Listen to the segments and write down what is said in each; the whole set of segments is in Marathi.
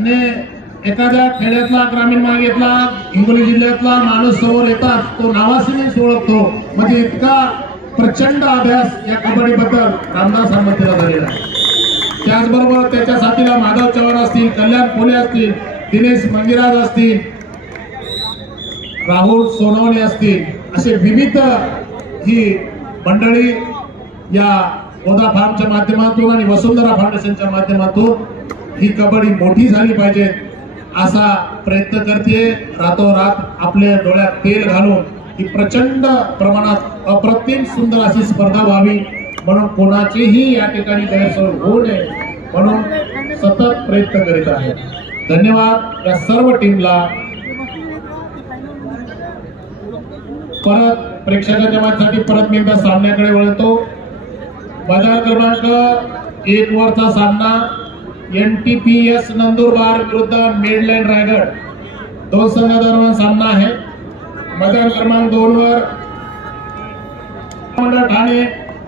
ने एखाद्या खेड्यातला ग्रामीण भागातला हिंगोली जिल्ह्यातला माणूस समोर येतात तो नावासनीच ओळखतो. म्हणजे इतका प्रचंड अभ्यास या कबड्डीबद्दल रामदास सामंतीला झालेला आहे. त्याचबरोबर त्याच्या साथीला माधव चव्हाण असतील, कल्याण कोले असतील, दिनेश मंगिराज असतील, राहुल सोनवणे असतील, असे विविध ही मंडळी या गोदा फार्मच्या माध्यमातून आणि वसुंधरा फाउंडेशनच्या माध्यमातून ही कबड्डी मोठी झाली पाहिजे असा प्रयत्न करते. रातोरात आपल्या डोळ्यात तेल घालून ही प्रचंड प्रमाणात अप्रतिम सुंदर अशी स्पर्धा व्हावी म्हणून कोणाचेही या ठिकाणी गैरसोय होऊ नये म्हणून सतत प्रयत्न करीत आहे. धन्यवाद या सर्व टीमला. परत प्रेक्षकांच्या माध्यमासाठी परत मी एकदा सामन्याकडे वळतो. मैदान क्रमांक 1 वरचा सामना NTPS नंदुरबार विरुद्ध मेडलाईन रायगड, दोन संघादरम्यान सामना आहे. मैदान क्रमांक 2 वर मंडळ ठाणे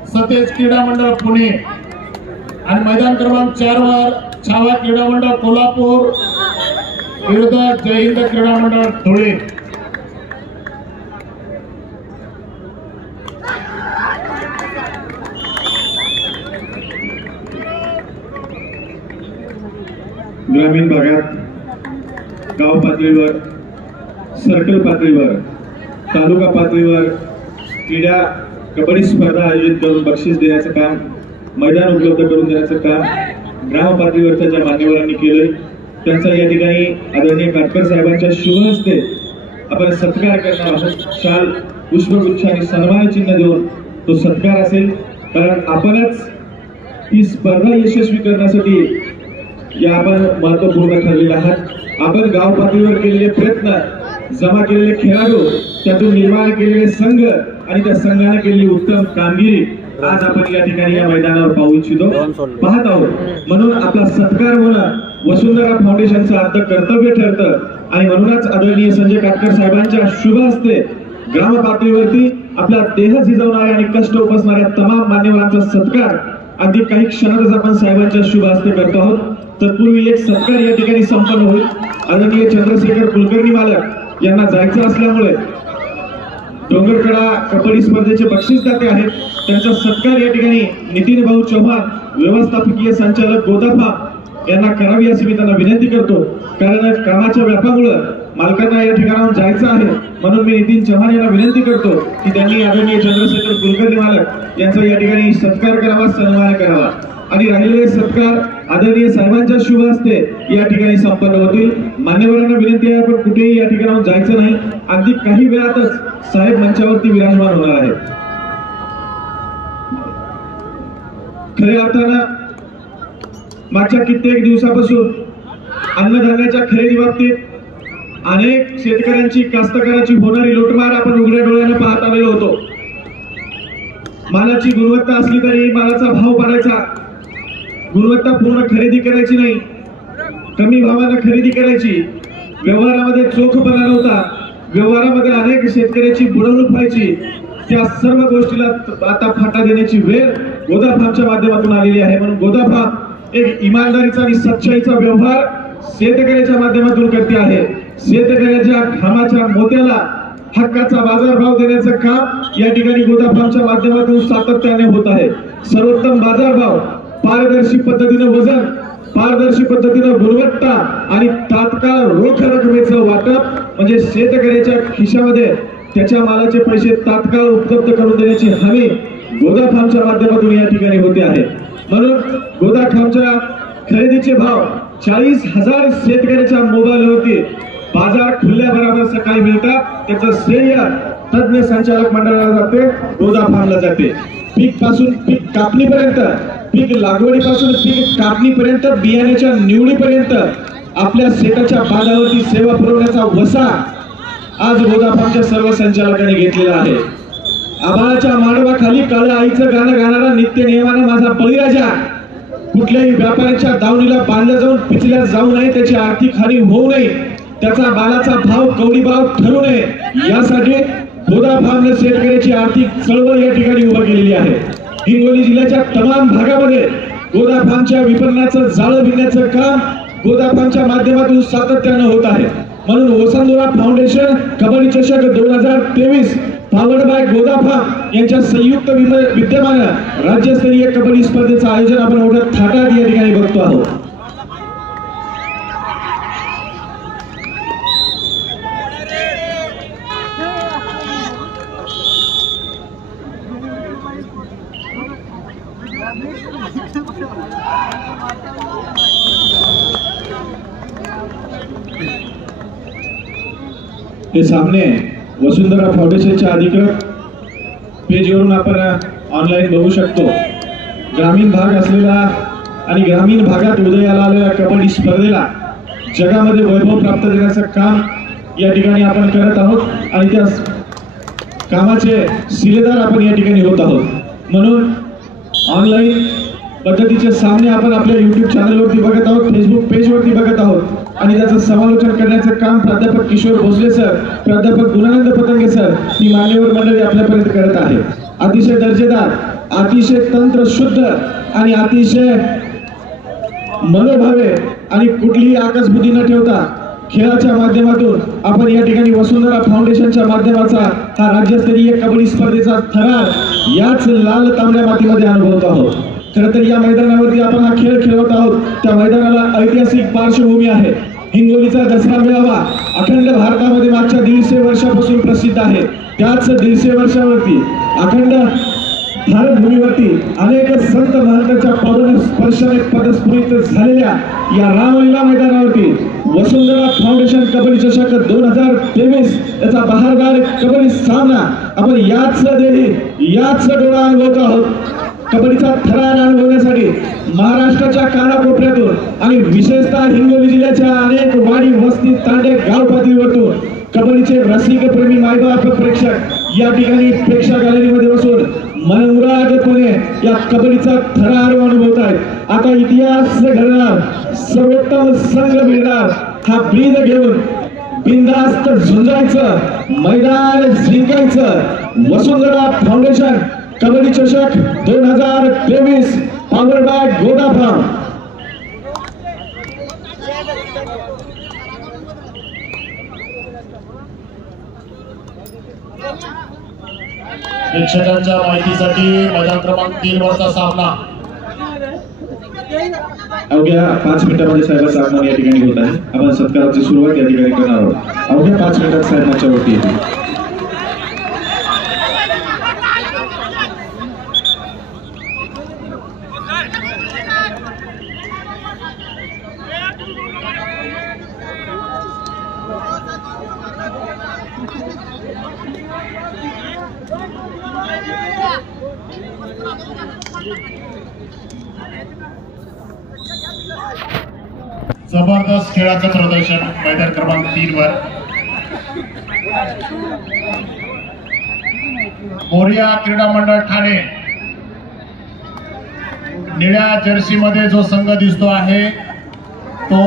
सतेज क्रीडा मंडळ पुणे आणि मैदान क्रमांक 4 वर छावा क्रीडा मंडळ कोल्हापूर विरुद्ध जय हिंद क्रीडा मंडळ धुळे. ग्रामीण भागात गाव पातळीवर, सर्कल पातळीवर, तालुका पातळीवर क्रीडा कबड्डी स्पर्धा आयोजित करून बक्षीस देण्याचं काम, मैदान उपलब्ध करून देण्याचं काम ग्राम पातळीवरच्या ज्या मान्यवरांनी केलंय त्यांचा या ठिकाणी आदरणीय काटकर साहेबांच्या शुभ हस्ते आपण सत्कार करणार आहोत. शाल, पुष्पगुच्छ आणि सन्मान चिन्ह देऊन तो सत्कार असेल. कारण आपणच ही स्पर्धा यशस्वी करण्यासाठी या आपण महत्वपूर्ण ठरलेले आहात. आपण गाव पातळीवर केलेले प्रयत्न, जमा केलेले खेळाडू, त्यातून निर्माण केलेले संघ आणि त्या संघाने केलेली उत्तम कामगिरी आज आपण या ठिकाणी या मैदानावर पाहू इच्छितो, पाहत आहोत. म्हणून आपला सत्कार होणं वसुंधरा फाउंडेशनचं आद्य कर्तव्य ठरतं आणि म्हणूनच आदरणीय संजय काटकर साहेबांच्या शुभ हस्ते ग्राम पातळीवरती आपला देह झिजवणाऱ्या आणि कष्ट उपसणाऱ्या तमाम मान्यवरांचा सत्कार अगदी काही क्षणातच आपण साहेबांच्या शुभ हस्ते करतो आहोत. तत्पूर्वी एक सत्कार या ठिकाणी संपन्न होईल. आदरणीय चंद्रशेखर कुलकर्णी मालक यांना जायचं असल्यामुळे डोंगरकडा कबड्डी स्पर्धेचे बक्षीसदाते आहेत, त्यांचा सत्कार या ठिकाणी नितीन भाऊ चव्हाण व्यवस्थापकीय संचालक गोदाफा यांना करावी अशी मी त्यांना विनंती करतो. कारण कामाच्या व्यापामुळे मालकांना या ठिकाणाहून जायचं आहे म्हणून मी नितीन चव्हाण यांना विनंती करतो की त्यांनी आदरणीय चंद्रशेखर कुलकर्णी मालक यांचा या ठिकाणी सत्कार करावा, सन्मान करावा आणि राहिलेले सत्कार आदरणीय साहेबांच्या शुभ हस्ते या ठिकाणी संपन्न होतील. मान्यवरांना विनंती आहे पण कुठेही या ठिकाणाहून जायचं नाही. अगदी काही वेळातच साहेब मंचावरती विराजमान होणार आहे. खऱ्या अर्थानं मागच्या कित्येक दिवसापासून अन्नधान्याच्या खरेदी बाबतीत अनेक शेतकऱ्यांची, कास्तकाराची होणारी लूटमार आपण उघड्या डोळ्याने पाहत आलेलो होतो. मालाची गुणवत्ता असली तरी मालाचा भाव पाडायचा, गुणवत्ता पूर्ण खरेदी करायची नाही, कमी भावाने खरेदी करायची, व्यवहारामध्ये चोखपणा नव्हता, व्यवहारामध्ये अनेक शेतकऱ्याची बुडवणूक व्हायची. त्या सर्व गोष्टीला आता फाटा देण्याची वेळ गोदा फार्मच्या माध्यमातून आलेली आहे. म्हणून गोदा फार्म एक इमानदारीचा आणि सच्चाईचा व्यवहार शेतकऱ्याच्या माध्यमातून करते आहे. शेतकऱ्याच्या घामाच्या मोत्याला हक्काचा बाजारभाव देण्याचं काम या ठिकाणी गोदा फार्मच्या माध्यमातून सातत्याने होत आहे. सर्वोत्तम बाजारभाव, पारदर्शी पद्धतीने वजन, पारदर्शी पद्धतीने गुणवत्ता आणि तात्काळ रोख रकमेचं वाटप म्हणजे शेतकऱ्याच्या खिशामध्ये त्याच्या मालाचे पैसे तात्काळ उपलब्ध करून देण्याची हमी गोदा फार्मच्या माध्यमातून या ठिकाणी होते आहे. म्हणून गोदा फार्मच्या खरेदीचे भाव 40,000 शेतकऱ्याच्या मोबाईलवरती बाजार खुलल्याबरोबर सकाळी मिळतात. त्याचं श्रेय तज्ञ संचालक मंडळाला जाते, गोदा फार्मला जाते. पीक पासून पीक कापणीपर्यंत, पीक लागवडीपासून पीक कापणीपर्यंत, बियाण्याच्या निवडीपर्यंत आपल्या शेताच्या बाजारावरती सेवा पुरवण्याचा वसा आज गोदा फार्मच्या सर्व संचालकांनी घेतलेला आहे. आभाळाच्या मांडवाखाली काळ्या आईचं गाणं गाणारा नित्य नियमानं माझा बळीराजा कुठल्याही व्यापाऱ्याच्या दावणीला बांधलं जाऊन पिचल्या जाऊ नये, त्याची आर्थिक हानी होऊ नये, त्याचा मालाचा भाव कवडी भाव ठरू नये यासाठी गोदा फार्मने शेतकऱ्याची आर्थिक चळवळ या ठिकाणी उभा केलेली आहे. हिंगोली जिल्ह्याच्या तमाम भागामध्ये गोदा फार्मच्या विपणनाचं जाळं विणण्याचं काम गोदाफामच्या माध्यमातून सातत्यानं होत आहे. म्हणून वसुंधरा फाउंडेशन कबड्डी चषक 2023 पावर्ड बाय गोदाफाम यांच्या संयुक्त विद्यमानं राज्यस्तरीय कबड्डी स्पर्धेचं आयोजन आपण मोठ्या थाटात या ठिकाणी बघतो आहोत. हे सामने वसुंधरा फाउंडेशनच्या अधिकृत पेजवरून आपण ऑनलाईन बघू शकतो. ग्रामीण भाग असलेला आणि ग्रामीण भागात उदयाला आलेल्या कबड्डी स्पर्धेला जगामध्ये वैभव प्राप्त करण्याचं काम या ठिकाणी आपण करत आहोत आणि त्या कामाचे शिलेदार आपण या ठिकाणी होत आहोत. म्हणून ऑनलाईन पद्धतीचे सामने आपण आपल्या YouTube चॅनलवरती बघत आहोत, फेसबुक पेजवरती बघत आहोत आणि त्याचं समालोचन करण्याचं काम प्राध्यापक किशोर भोसले सर, प्राध्यापक गुणानंद पतंगे सर ही मान्यवर मंडळी आपल्यापर्यंत करत आहे. अतिशय दर्जेदार, अतिशय तंत्र शुद्ध आणि अतिशय मनोभावे आणि कुठलीही आकसबुद्धी न ठेवता खेळाच्या माध्यमातून आपण या ठिकाणी वसुंधरा फाउंडेशनच्या माध्यमाचा हा राज्यस्तरीय कबड्डी स्पर्धेचा थरार याच लाल तांबड्या मातीमध्ये अनुभवत आहोत. खरं तर या मैदानावरती आपण हा खेळ खेळत आहोत. त्या मैदानाला ऐतिहासिक पार्श्वभूमी आहे. हिंगोलीचा दसरा मेळावा अखंड भारतामध्ये मागच्या 150 वर्षापासून प्रसिद्ध आहे. त्याच 150 वर्षावरती अखंड भारतभूमीवरती अनेक संत महंतांच्या पावन स्पर्शाने पदस्फुरित झालेल्या या रामलीला मैदानावरती वसुंधरा फाउंडेशन कबड्डी चषक 2023 याचा बहारदार कबड्डी सामना आपण याच डोळा अनुभवत आहोत. कबड्डीचा थरार अनुभवण्यासाठी महाराष्ट्राच्या कानाकोपऱ्यातून आणि विशेषतः हिंगोली जिल्ह्याच्या अनेक वाडी वस्ती तांडे गाव पातळीवरतून कबड्डीचे रसिक प्रेमी मायबाप प्रेक्षक या ठिकाणी प्रेक्षक गॅलरीमध्ये बसून मनमुरादपणे या कबड्डीचा थरार अनुभवत आहेत. आता इतिहास घडणार, सर्वोत्तम संघ मिळणार हा ब्रीद घेऊन बिनधास्त झुंजायचं, मैदान जिंकायचं. वसुंधरा फाउंडेशन कबड्डी चषक 2023 पावर्ड बाय गोदाफाम. प्रेक्षकांच्या माहितीसाठी मैदान क्रमांक 3 वरचा सामना अवघ्या 5 मिनिटांमध्ये साहेबांचं आगमन या ठिकाणी होत आहे. आपण सत्काराची सुरुवात या ठिकाणी करणार आहोत. अवघ्या 5 मिनिटात साहेबांच्या वरती येते. जबरदस्त खेळाचं प्रदर्शन मैदान क्रमांक 3 वर. मोरिया क्रीडा मंडळ ठाणे निळ्या जर्सी मध्ये जो संघ दिसतो आहे तो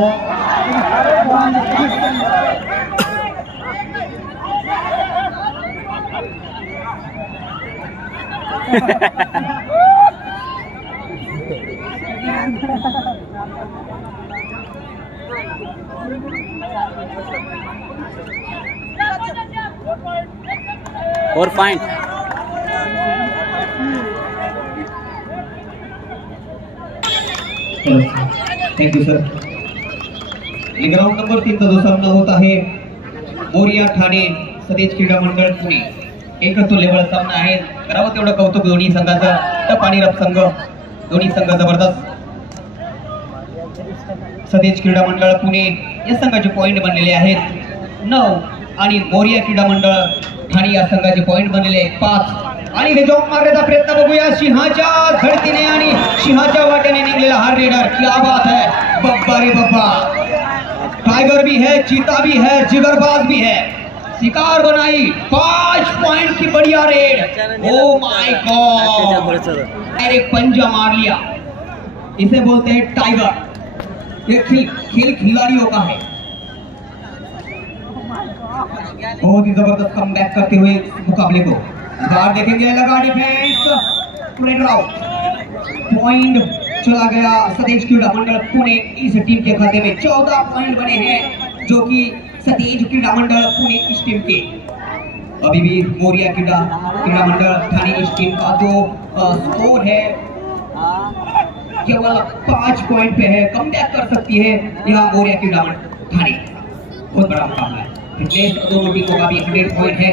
और fine thank you sir. Ground number 3 का जो सामना होता है मोरिया ठाणे सतेज क्रीडा मंडळ पुणे. एकच तो लेवल सामना आहे. करावं तेवढं कौतुक दोन्ही संघाचं. टप आणि रफ संघ दोन्ही संघ जबरदस्त. सतेज क्रीडा मंडळ पुणे या संघाचे पॉइंट बनलेले आहेत 9 आणि मोरिया क्रीडा मंडळ ठाणे या संघाचे पॉइंट बनलेले आहेत 5. आणि हे जॉब मारण्याचा प्रयत्न बघूया. सिंहाच्या झडतीने आणि सिंहाच्या वाट्याने निघलेला हा रेडर. क्या बात है, बब्बा रे बब्बा. टाइगर भी है, चीता भी है, जिगरबाज भी है. शिकार बनाई 5 पॉइंट की बढ़िया red. Oh my God, direct पंजा मार लिया. इसे बोलते हैं टाइगर. ये खेल खिलाड़ियों का है. बहुत ही जबरदस्त कम बैक करते हुए मुकाबले को बाहर देखेंगे. लगा डिफेंस, पॉइंट चला गया। सतेज क्रीड़ा मंडल पुणे इस टीम के खाते में 14 पॉइंट बने हैं, जो कि सतेज क्रीड़ा मंडल पुणे इस टीम के। अभी भी मोरिया क्रीड़ा मंडल ठाणे इस टीम का जो स्कोर है केवल 5 पॉइंट पे है, कमबैक कर सकती है यहाँ मोरिया क्रीड़ा मंडल ठाणे। बहुत बड़ा मुकाबला है, फिटनेस दोनों टीमों का भी 100 पॉइंट है।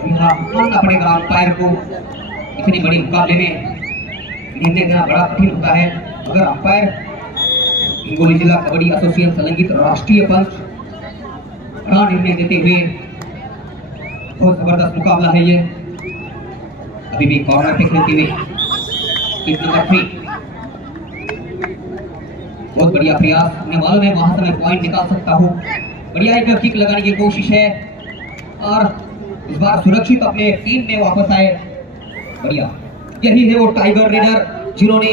यहाँ मानना पड़ेगा अंपायर को, इतनी बड़ी मुकाबले में निर्णय देना बड़ा कठिन होता है। अगर अंपायर हिंगोली जिला कबड्डी एसोसिएशन संलग्नित राष्ट्रीय पंच बड़ा निर्णय देते हुए, बहुत जबरदस्त मुकाबला है ये। अभी भी कॉर्नर पे खेलते हुए किक नंबर 3, बहुत बढ़िया प्रयास, मैं मालूम है वहां से मैं पॉइंट निकाल सकता हूँ। बढ़िया एक किक लगाने की कोशिश है और इस बार सुरक्षित अपने टीम में वापस आए। बढ़िया, यही है वो टाइगर रेडर जिन्होंने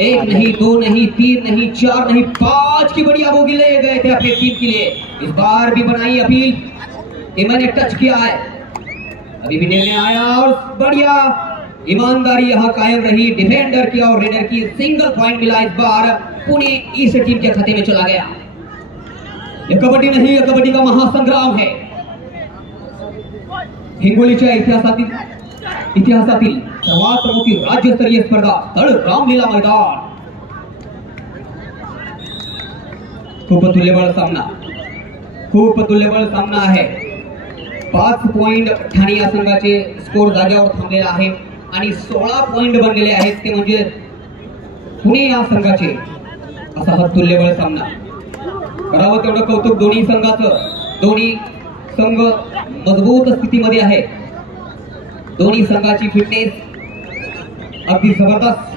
1 नहीं 2 नहीं 3 नहीं 4 नहीं 5 की बढ़िया बोगी ले गए थे अपनी टीम के लिए। इस बार भी बनाई अपील कि मैंने टच किया है, अभी भी निर्णय आया और बढ़िया ईमानदारी यहाँ कायम रही डिफेंडर की और रेडर की। सिंगल पॉइंट मिला इस बार पुणे इस टीम के खाते में चला गया। यह कबड्डी नहीं, यह कबड्डी का महासंग्राम है। हिंगोलीच्या इतिहासातील सर्वात मोठी राज्यस्तरीय स्पर्धा तळ रामलीला मैदान। खूप तुल्यबळ सामना आहे। 5 पॉइंट ठाणे या संघाचे स्कोर जागेवर थांबलेला आहे आणि 16 पॉइंट बनलेले आहेत ते म्हणजे पुणे या संघाचे। असा हा तुल्यबळ सामना, करावं तेवढं कौतुक दोन्ही संघाचं। दोन्ही संघ मजबूत स्थितीमध्ये आहे, दोन्ही संघाची फिटनेस अगदी जबरदस्त